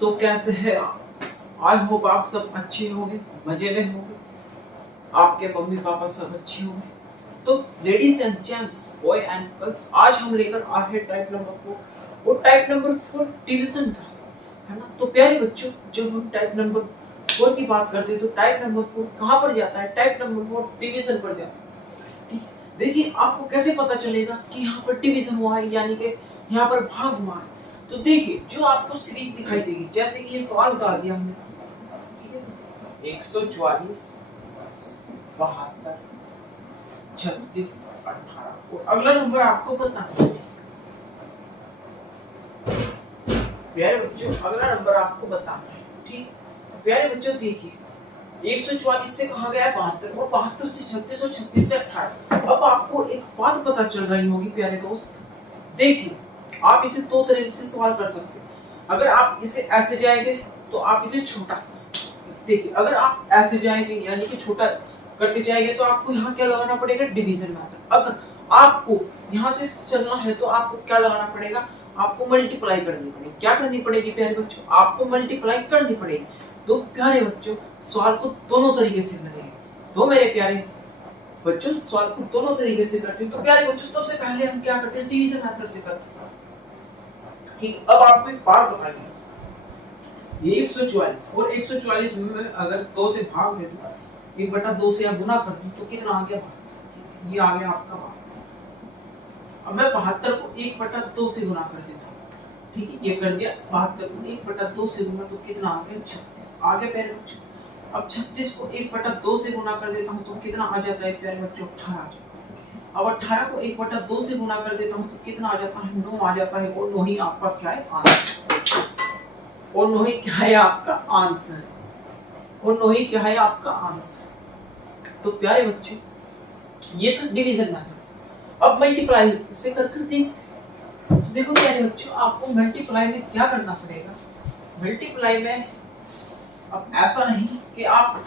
तो कैसे है आप? आई होप आप सब अच्छे होंगे, मजे में होंगे, आपके मम्मी पापा सब अच्छे होंगे। तो ladies and gents, boy and girls, आज हम लेकर आए हैं टाइप नंबर 4 और टाइप नंबर 4 डिवीजन का है ना। तो प्यारे बच्चों, जब हम टाइप नंबर 4 की बात करते हैं तो टाइप नंबर 4 कहाँ पर जाता है? टाइप नंबर 4 डिवीजन पर जाता है। ठीक है, देखिए आपको कैसे पता चलेगा कि यहाँ पर डिवीजन हुआ है, यानी कि यहाँ पर भाग हुआ है। तो देखिए जो आपको सीरीज दिखाई देगी, जैसे कि ये सवाल बता दिया हमने, ठीक है, 144, 72, 36, 18 और अगला नंबर आपको बताना है। प्यारे बच्चों, अगला नंबर आपको बताना है। ठीक, प्यारे बच्चों देखिए 144 से कहा गया है 72 और 72 से 36 और 36 से 18। अब आपको एक बात पता चल रही होगी प्यारे दोस्त, देखिए आप इसे दो तरीके से सवाल कर सकते हैं। अगर आप इसे ऐसे जाएंगे तो आप इसे छोटा, देखिए अगर आप ऐसे जाएंगे यानी कि छोटा करके जाएंगे तो आपको यहाँ क्या लगाना पड़ेगा? Division method. अगर आपको यहाँ से चलना है तो आपको क्या लगाना पड़ेगा? आपको मल्टीप्लाई करनी पड़ेगी। क्या करनी पड़ेगी प्यारे बच्चों? आपको मल्टीप्लाई करनी पड़ेगी। तो प्यारे बच्चों सवाल को दोनों तरीके से करेंगे। तो मेरे प्यारे बच्चों सवाल को दोनों तरीके से करते हैं। तो प्यारे बच्चों सबसे पहले हम क्या करते हैं? डिवीजन मेथड से करते हैं। ठीक, अब आपको एक बात बताइए, ये 144 और 144 में अगर 2 से भाग दे दूं, 1/2 से या गुना कर दूं तो कितना आ गया? ये आ गया आपका 72। अब मैं 72 को 1/2 से गुना कर देता हूँ। ठीक है, ये कर दिया। 72 को 1/2 से गुना तो कितना आ गया? 36 आ गया प्यारे बच्चों। अब 36 को 1/2 से गुना कर देता हूँ तो कितना आ जाता है प्यारे बच्चों? 18 आ जाता है। अब 18 को 1/2 से गुना कर देता हूँ तो कितना आ जाता है? 9 आ जाता है। और 9 ही आपका क्या है? आंसर। और 9 ही क्या है? आपका आंसर। और 9 ही क्या है? आपका आंसर। तो प्यारे बच्चों ये था डिवीजन मेथड। अब मल्टीप्लाई से कर देखो प्यारे बच्चों, आपको मल्टीप्लाई में क्या करना पड़ेगा? मल्टीप्लाई में अब ऐसा नहीं कि आप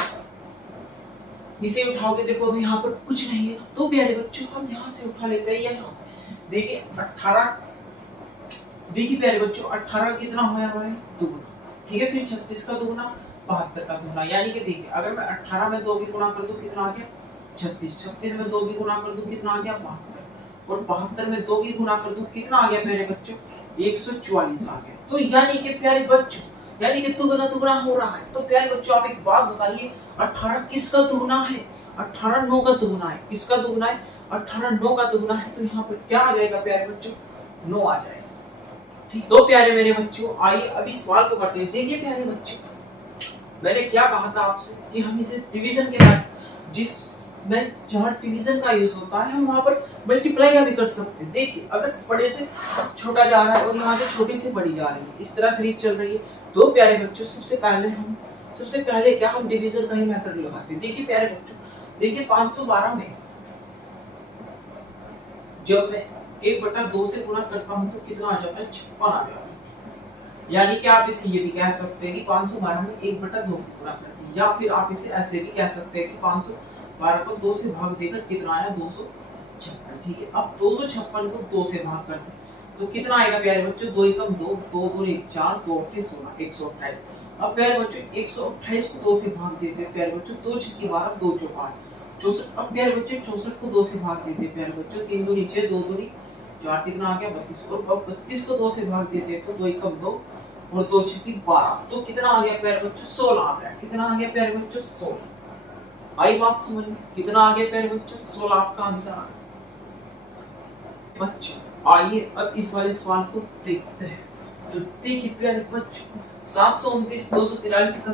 इसे उठाओगे, देखो अभी यहाँ पर कुछ नहीं है, तो प्यारे बच्चों हम यहाँ से उठा लेते हैं या यहाँ से। देखिए 18, देखिए प्यारे बच्चों 18 कितना होया हुआ है? दुगुना। ठीक है, फिर 36 का दुगुना, 72 का दुगुना, यानी कि देखिए अगर मैं 18 में 2 की गुणा कर दूं कितना आ गया? 36। 36 में 2 की गुणा कर दूं कितना आ गया? 72। और 72 में 2 की गुणा कर दूं कितना आ गया प्यारे बच्चों? 144 आ गया। तो यानी कि प्यारे बच्चों, यानी कि दुगुना दुगुना हो रहा है। तो प्यारे बच्चों आप एक बात बताइए, 18 किसका दुगुना है? 18 9 का दुगुना है। किसका दुगुना है? 18 9 का दुगुना है। तो यहाँ पर क्या आ जाएगा प्यारे बच्चों? 9 आ जाएगा। तो प्यारे मेरे बच्चों आइए अभी सवाल को करते हैं। देखिए प्यारे बच्चों, मैंने क्या कहा था आपसे कि हम इसे डिवीजन के बाद जिसमें जहाँ डिवीजन का यूज होता है हम वहां पर मल्टीप्लाई का भी कर सकते हैं। देखिए अगर बड़े से छोटा जा रहा है और यहाँ से छोटी से बड़ी जा रही है, इस तरह सीरीज चल रही है, तो प्यारे बच्चों सबसे पहले क्या हम डिवीजन का ही मेथड लगाते हैं। देखिए प्यारे बच्चों, देखिए 512 में जब मैं 1/2 से गुणा करता हूँ तो कितना आ जाता है? 56 आ जाता है। यानी कि आप इसे ये भी कह सकते हैं कि 512 में 1/2 गुणा करते हैं, या फिर आप इसे ऐसे भी कह सकते हैं कि 512 को 2 से भाग देकर कितना आया? 256। ठीक है, अब 256 को 2 से भाग करते हैं तो कितना आएगा प्यारे बच्चों? 2 एकम 2, 2 2 1 4, 2 8 16, 128। अब प्यारे बच्चों 128 को 2 से भाग देते हैं प्यारे बच्चों, 2 6 12, 2 4 8, 64। अब प्यारे बच्चों 64 को 2 से भाग देते हैं प्यारे बच्चों, 3 2 6, 2 2 4, कितना आ गया? 32। और अब 32 को 2 से भाग देते हैं तो 2 एकम 2 और 2 6 12, तो कितना आ गया प्यारे बच्चों? 16 आ गया। कितना आ गया प्यारे बच्चों? 16। आई बात समझ में? कितना आ गया प्यारे बच्चों? 16 आपका आंसर आ गया। बच्चों आइए अब इस वाले सवाल को देखते हैं। तो देखिए प्यारे बच्चों 729 243 का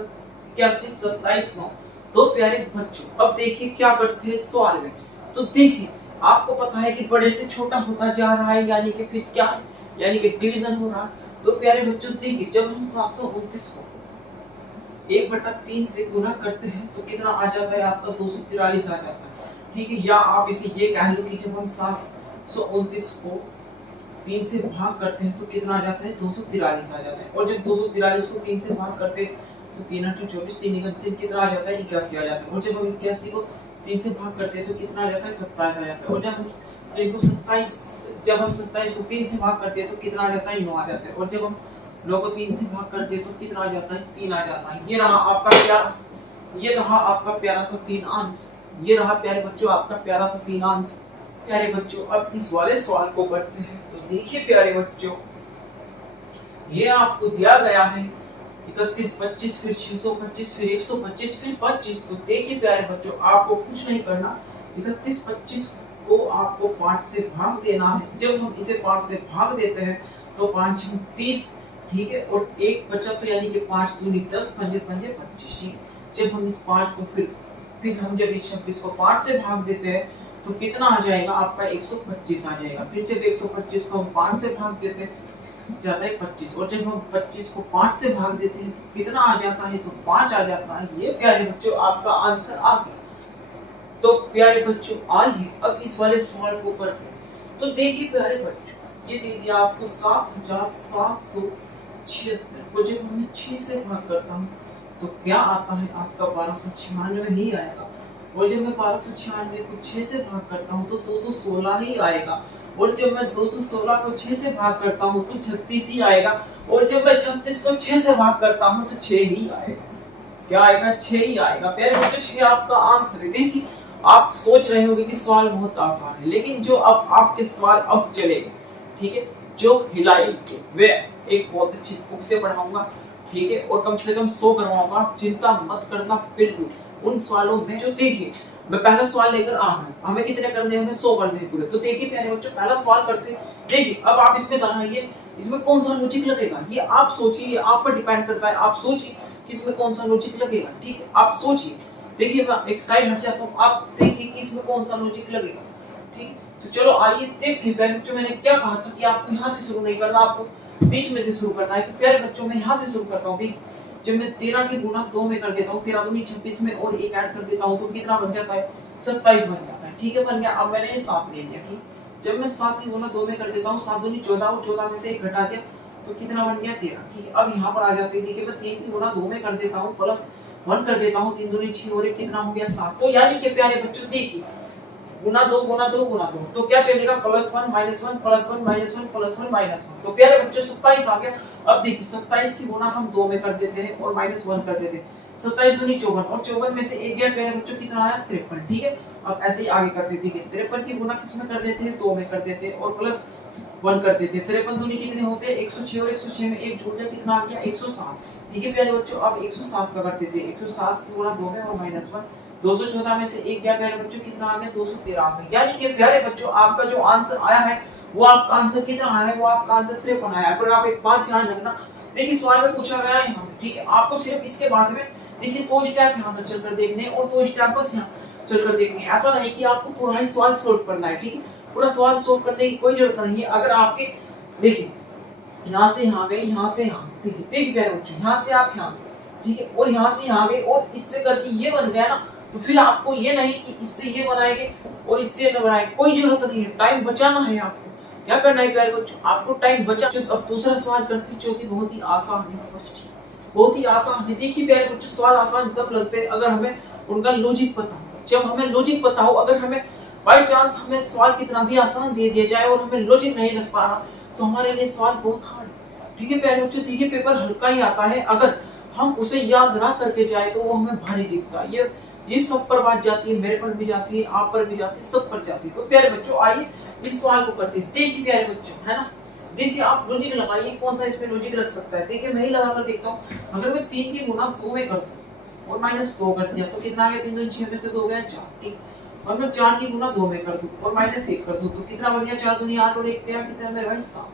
81 27 9। तो प्यारे बच्चों अब देखिए क्या करते हैं सवाल में। तो देखिए आपको पता है कि बड़े से छोटा होता जा रहा है, यानी कि फिर क्या? यानी कि डिवीजन हो रहा है। तो प्यारे बच्चों देखिए जब हम 729 को 1/3 से गुना करते हैं तो कितना आ जाता है? आपका 243 आ जाता है। ठीक है, या आप इसे ये कह लो कि जब हम 729 को 3 से भाग करते हैं तो कितना आ जाता है? 243 आ जाता है। और जब 243 को 3 से भाग करते हैं तो 3 8 24, 3 1 3 कितना आ जाता है? 81 आ जाता है। और जब हम 81 को 3 से भाग करते हैं तो कितना आ जाता है? 27 आ जाता है। और जब हम 27 को 3 से भाग करते हैं तो कितना आ जाता है? 9 आ जाता है। और जब हम 9 को 3 से भाग कर दे तो कितना आ जाता है, 3 आ जाता है। ये रहा आपका प्यारा, ये रहा आपका प्यारा सा 3 आंसर। ये रहा प्यारे बच्चों आपका प्यारा सा 3 आंसर। प्यारे बच्चों अब इस वाले सवाल को करते हैं। तो देखिए प्यारे बच्चों, ये आपको दिया गया है 31, 25, फिर 625, फिर 125, फिर 25। तो देखिए प्यारे बच्चों, आपको कुछ नहीं करना, 31, 25 को आपको 5 से भाग देना है। जब हम इसे 5 से भाग देते हैं तो 5 30, ठीक है, और एक बचा तो यानी कि 5 दूनी 10, 5 5 25। जब हम इस 5 को फिर हम जब इस 26 को 5 से भाग देते हैं तो कितना आ जाएगा आपका, 125 आ जाएगा। फिर जब 125 को हम 5 से भाग देते हैं जाता है 25, और जब हम 25 को 5 से भाग देते हैं तो कितना आ जाता है, तो 5 आ जाता है। ये प्यारे बच्चों आपका आंसर आ गया। तो प्यारे बच्चों आइए अब इस वाले सवाल को करते हैं। तो देखिए प्यारे बच्चों, ये दे दिया आपको 7776 को जब मैं 6 से भाग करता हूँ तो क्या आता है आपका 1296 ही आएगा। और जब मैं 1296 को 6 से भाग करता हूँ तो 216 ही आएगा। और जब मैं 216 को 6 से भाग करता हूँ तो 36 ही आएगा। और जब मैं 36 को 6 से भाग करता हूँ तो 6 ही आएगा। क्या आएगा, 6 ही आएगा। प्यारे बच्चों 6 आपका आंसर है। देखिए आप सोच रहे होंगे कि सवाल बहुत आसान है, लेकिन जो अब आपके सवाल अब चलेंगे, ठीक है, जो हिलाएंगे वे एक बहुत अच्छी बुक से पढ़ाऊंगा, ठीक है, और कम से कम 100 करवाऊंगा। चिंता मत करना बिल्कुल उन सवालों में। जो देखिए मैं पहला सवाल लेकर आ रहा हूँ, हमें कितने करने हैं, हमें 100 करने हैं पूरे। तो देखिए प्यारे बच्चों पहला सवाल करते हैं। देखिए अब आप इसमें जानिए इसमें कौन सा लॉजिक लगेगा, ये आप सोचिए, आप पर डिपेंड करता है। आप सोचिए कि इसमें कौन सा लॉजिक लगेगा, ठीक है, आप सोचिए। देखिए मैं एक साइड हट जाता हूँ, आप देखिए कि इसमें कौन सा लॉजिक लगेगा, ठीक। तो चलो आइए देखते हैं। प्यारे बच्चों मैंने क्या कहा था कि आपको यहाँ से शुरू नहीं करना, आपको बीच में से शुरू करना है। तो प्यारे बच्चों मैं यहाँ से शुरू करता हूँ। देखिए जब मैं 13 की गुणा 2 में कर देता हूँ, 13 दूनी 26 में और एक ऐड कर देता हूँ तो कितना बन जाता है, 27 बन जाता है, ठीक है, बन गया। अब मैंने ये 7 ले लिया, ठीक। जब मैं 7 की गुणा 2 में कर देता हूँ, 7 दूनी 14 और 14 में से एक घटा दिया तो कितना बन गया, 13, ठीक है। अब यहाँ पर आ जाते हैं। देखिए मैं 3 की गुणा 2 में कर देता हूँ प्लस 1 कर देता हूँ, 3 दूनी 6 और एक कितना हो गया, 7। तो यानी कि प्यारे बच्चों देखिए गुना 2 गुना 2 गुना 2 तो क्या चलेगा, +1 -1 +1 -1 +1 -1। तो प्यारे बच्चों 27 आ गया। अब देखिए 27 की गुना हम 2 में कर देते हैं और -1 कर देते हैं। 27 दूनी 54 और 54 में से एक गया, प्यारे बच्चों कितना आया, 53, ठीक है। अब ऐसे ही आगे करते हैं। देखिए 53 की गुना किस में कर देते हैं, 2 में कर देते हैं और +1 कर देते हैं। 53 दूनी कितने होते हैं, 106 और 106 में एक जोड़ दिया, कितना आ गया, 107, ठीक है प्यारे बच्चों। अब 107 का कर देते हैं, 107 की गुणा 2 में और -1, 214 में से एक गया, प्यारे बच्चों कितना आ गया, 213 आ गया। यानी कि प्यारे बच्चों आपका जो आंसर आया है वो आपका आंसर कितना आया है, वो आपका आंसर 53 आया है। पर आप एक बात ध्यान रखना, देखिए सवाल में पूछा गया है यहाँ, ठीक है, आपको सिर्फ इसके बाद में देखिए 2 स्टेप यहाँ पर चलकर देखने और 2 स्टेप बस यहाँ चलकर देखने। ऐसा नहीं कि आपको पूरा ही सवाल सोल्व करना है, ठीक है, पूरा सवाल सोल्व करने की कोई जरूरत नहीं है। अगर आपके देखिए यहाँ से यहाँ गए, यहाँ से यहाँ, ठीक है, देखिए प्यारे बच्चों यहाँ से आप यहाँ गए, ठीक है, और यहाँ से यहाँ गए और इससे करके ये बन गया ना, तो फिर आपको ये नहीं कि इससे ये बनाएंगे और इससे न बनाएंगे, कोई जरूरत नहीं है। टाइम बचाना है आपको, क्या करना है प्यारे बच्चों, आपको टाइम बचा। अब दूसरा सवाल करते हैं जो कि बहुत ही आसान है, बस ठीक, बहुत ही आसान है। देखिए प्यारे बच्चों सवाल आसान तब लगते हैं अगर हमें उनका लॉजिक पता हो। जब हमें लॉजिक पता हो, अगर हमें बाय चांस हमें सवाल कितना भी आसान दे दिया जाए और हमें लॉजिक नहीं लग पा रहा तो हमारे लिए सवाल बहुत हार्ड है, ठीक है प्यारे बच्चों। देखिए पेपर हल्का ही आता है, अगर हम उसे याद ना करके जाए तो वो हमें भारी दिखता है। ये सब पर बात जाती है, मेरे पर भी जाती है, आप पर भी जाती है, सब पर जाती है। तो प्यारे बच्चों आइए इस सवाल को करते हैं। देखिए प्यारे बच्चों, है ना, देखिए आप लॉजिक लगाइए, कौन सा इसमें लॉजिक लग सकता है। देखिए मैं ही लगाकर देखता हूँ। अगर मैं 3 की गुणा 2 में कर दूं और -2 कर दिया तो कितना आ गया, 3 दूनी 6 में से 2 गया 4, ठीक। और मैं 4 की गुणा 2 में कर दूं और -1 कर दूं तो कितना बन गया, 4 दूनी 8 और 1 गया, कितना मेरा भाई 7।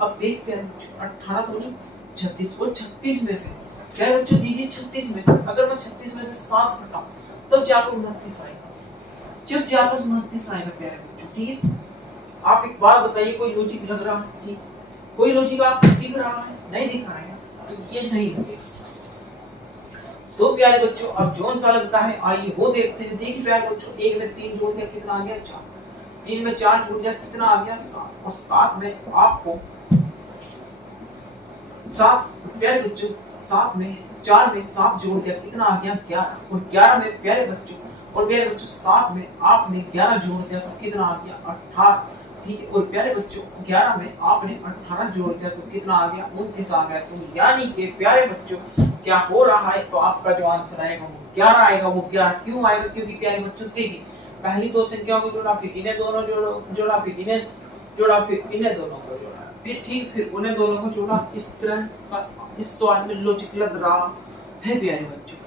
अब देख प्यारे बच्चों 18 दूनी 36 और 36 में से प्यारे बच्चों देखिए 36 में से अगर मैं 36 में से 7 हटाऊं तब जाकर 29 आएगा, जब जाकर 29 आएगा प्यारे बच्चों, ठीक है। आप एक बार बताइए कोई लॉजिक लग रहा है, ठीक, कोई लॉजिक आपको दिख रहा है, नहीं दिख रहा है, तो ये नहीं लगेगा। तो प्यारे बच्चों अब जोन सा लगता है, आइए वो देखते हैं। देखिए प्यारे बच्चों 1 में 3 जोड़ दिया, कितना आ गया 4, 3 में 4 जोड़ दिया, कितना आ गया 7, और 7 में आपको 7 प्यारे बच्चों 7 में 4 में 7 जोड़ दिया, कितना आ गया 11, और 11 में प्यारे बच्चों 7 में आपने 11 जोड़ दिया तो कितना आ गया 18, ठीक है। और प्यारे बच्चों 11 में आपने 18 जोड़ दिया तो कितना आ गया, 29 आ गया। तो यानी कि प्यारे बच्चों क्या हो रहा है, तो आपका जो आंसर आएगा वो 11 आएगा। वो 11 क्यों आएगा, क्योंकि प्यारे बच्चों देखिए पहली दो संख्याओं को जोड़ा, फिर इन्हें दोनों जोड़ा, फिर इन्हें जोड़ा, फिर इन्हें दोनों को जोड़ा, फिर ठीक फिर उन्हें दोनों को जोड़ा। इस तरह का इस सवाल में लॉजिक लग रहा है प्यारे बच्चों।